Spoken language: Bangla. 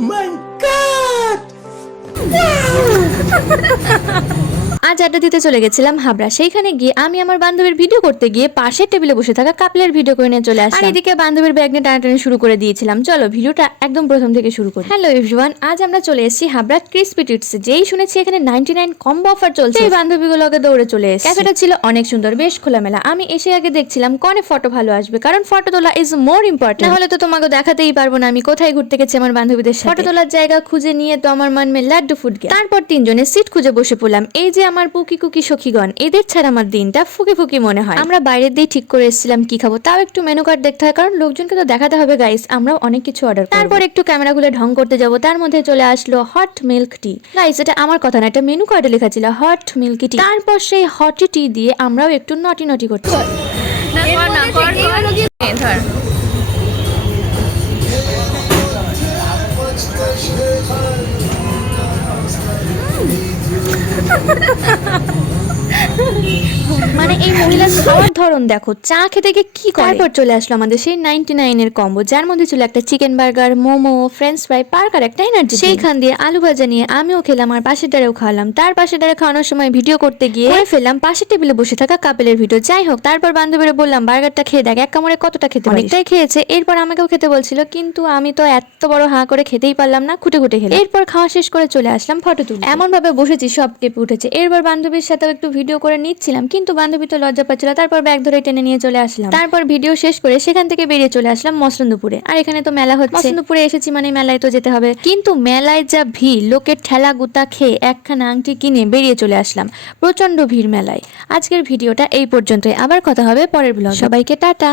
my God! আজ আড্ডা দিতে চলে গেছিলাম হাবড়া। সেইখানে গিয়ে আমি আমার বান্ধবীর ভিডিও করতে গিয়ে পাশের টেবিলে বসে থাকা কাপলের ভিডিও করে নিয়ে চলে আসলাম। আর এদিকে বান্ধবীর ব্যাগ নিয়ে টানাটানি শুরু করে দিয়েছিলাম। চলো ভিডিওটা একদম প্রথম থেকে শুরু করি। হ্যালো এভরিওয়ান, আজ আমরা চলে এসেছি হাবড়া ক্রিসপি ট্রিটস। যেই শুনেছি এখানে 99 কম্বো অফার চলছে, এই বান্ধবীগুলোকে দৌড়ে চলে এসেছি। ক্যাফেটা ছিল অনেক সুন্দর, বেশ খোলামেলা। আমি এসে আগে দেখছিলাম কোনে ফটো ভালো আসবে, কারণ ফটো তোলা ইজ মোর ইম্পর্টেন্ট। না হলে তো তোমাকে দেখাতেই পারবো না আমি কোথায় ঘুরতে গেছি আমার বান্ধবীদের সাথে। ফটো তোলার জায়গা খুঁজে নিয়ে তো আমার মন মে লাড্ডু ফুট গেল। তারপর তিনজনের সিট খুঁজে বসে পড়লাম। এই যে আমার পুকি কুকি সখীগণ, এদের ছাড়া আমার দিনটা ফুকি ফুকি মনে হয়। আমরা বাইরের দিয়ে ঠিক করে এসেছিলাম কি খাবো, তাও একটু মেনু কার্ড দেখতে হয়, কারণ লোকজনকে তো দেখাতে হবে গাইস, আমরাও অনেক কিছু অর্ডার করব। তারপর একটু ক্যামেরা খুলে ঢং করতে যাব, তার মধ্যে চলে আসলো হট মিল্ক টি। গাইস এটা আমার কথা না, এটা মেনু কার্ডে লেখা ছিল হট মিল্ক টি। তারপর সেই হট টি দিয়ে আমরাও একটু নটি নটি করতে মানে এই মহিলা খাওয়ার ধরন দেখো, চা খেতে গিয়ে কি করে। তারপর চলে আসলো আমাদের সেই 99 এর কম্বো, যার মধ্যে ছিল একটা chicken burger, momo, French fry, Parker একটা এনার্জি। সেইখান দিয়ে আলু ভাজা নিয়ে আমিও খেলাম আর পাশের ডারেও খাওয়ালাম। তার পাশের ডারে খাওয়ানোর সময় ভিডিও করতে গিয়ে ফেললাম পাশের টেবিলে বসে থাকা কাপেলের ভিডিও। যাই হোক, তারপর বান্ধবীরা বললাম বার্গারটা খেয়ে দেখ, এক কামড়ে কতটা খেতে, অনেকটাই খেয়েছে। এরপর আমাকেও খেতে বলছিল, কিন্তু আমি তো এত বড় হাঁ করে খেতেই পারলাম না, খুঁটে খুঁটে খেলাম। এরপর খাওয়া শেষ করে চলে আসলাম ফটো তুলতে। এমন ভাবে বসেছি সব কেঁপে উঠেছে। এরপর বান্ধবীর সাথেও একটু ভিডিও করে নিচ্ছিলাম, কিন্তু বান্ধবী তো লজ্জা পাচ্ছিল। তারপর ব্যাগ ধরে টেনে নিয়ে চলে আসলাম। তারপর ভিডিও শেষ করে সেখান থেকে বেরিয়ে চলে আসলাম মসলন্দপুরে। আর এখানে তো মেলা হচ্ছে, মসলন্দপুরে এসেছি মানে মেলায় তো যেতে হবে। কিন্তু মেলায় যা ভিড়, লোকের ঠেলা গুতা খেয়ে একখানা আংটি কিনে বেরিয়ে চলে আসলাম। প্রচন্ড ভিড় মেলায়। আজকের ভিডিওটা এই পর্যন্তই, আবার কথা হবে পরের ব্লগে। সবাইকে টাটা।